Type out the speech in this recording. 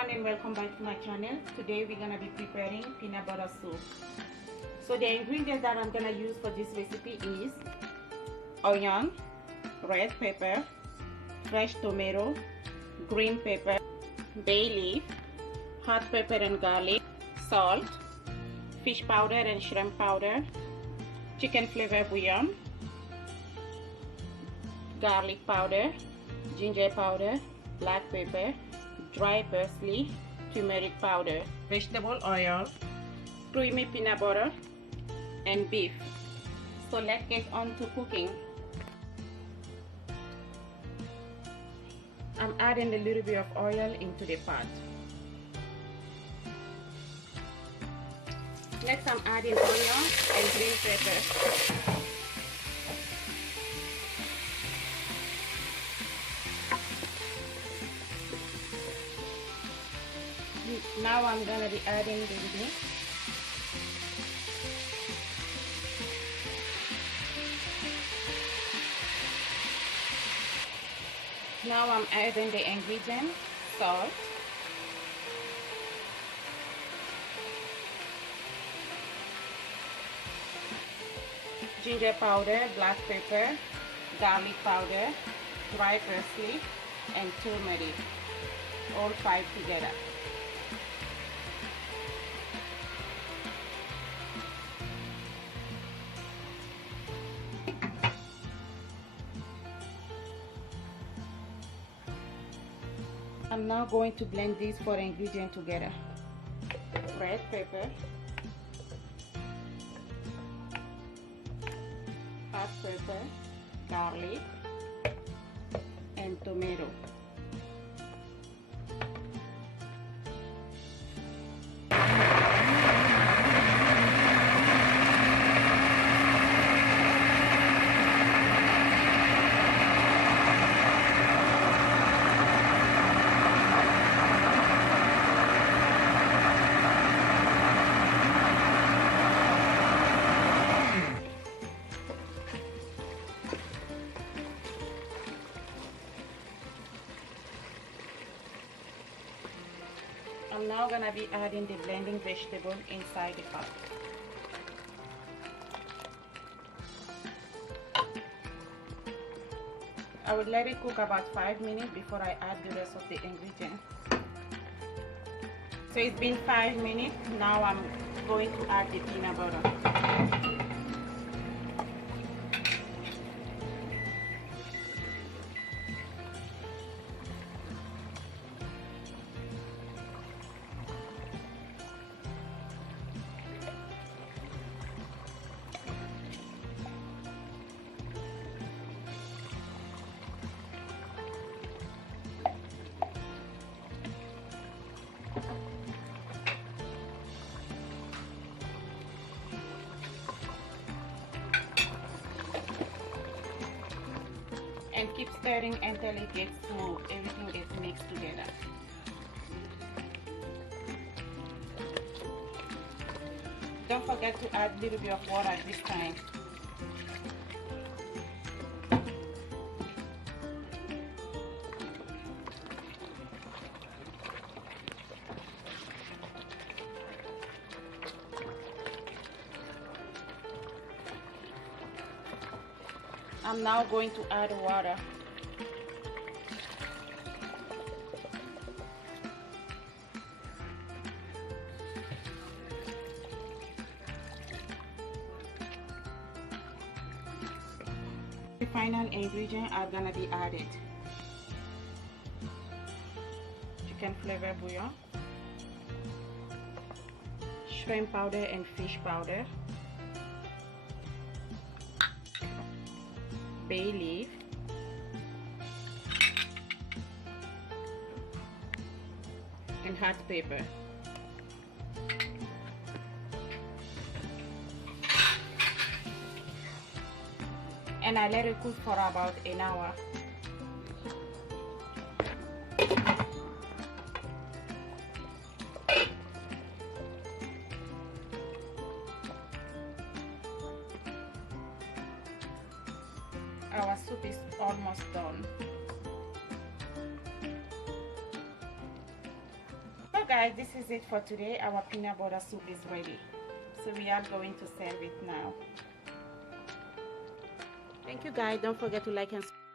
everyone and welcome back to my channel. Today we're gonna be preparing peanut butter soup. So the ingredients that I'm gonna use for this recipe is onion, red pepper, fresh tomato, green pepper, bay leaf, hot pepper and garlic, salt, fish powder and shrimp powder, chicken flavor bouillon, garlic powder, ginger powder, black pepper, dry parsley, turmeric powder, vegetable oil, creamy peanut butter, and beef. So let's get on to cooking. I'm adding a little bit of oil into the pot. Next I'm adding onion and green pepper. Now I'm gonna be adding the beef. Now I'm adding the ingredients: salt, ginger powder, black pepper, garlic powder, dry parsley, and turmeric, all 5 together. I'm now going to blend these 4 ingredients together: red pepper, hot pepper, garlic, and tomato. I'm now gonna be adding the blending vegetable inside the pot. I will let it cook about 5 minutes before I add the rest of the ingredients. So it's been 5 minutes. Now I'm going to add the peanut butter. And keep stirring until it gets smooth, everything gets mixed together. Don't forget to add a little bit of water this time. I'm now going to add water. The final ingredients are gonna be added: chicken flavor bouillon, shrimp powder and fish powder, bay leaf, and hot pepper. And I let it cook for about an hour. Our soup is almost done. guys, this is it for today. Our peanut butter soup is ready, so we are going to serve it now. Thank you guys, don't forget to like and subscribe.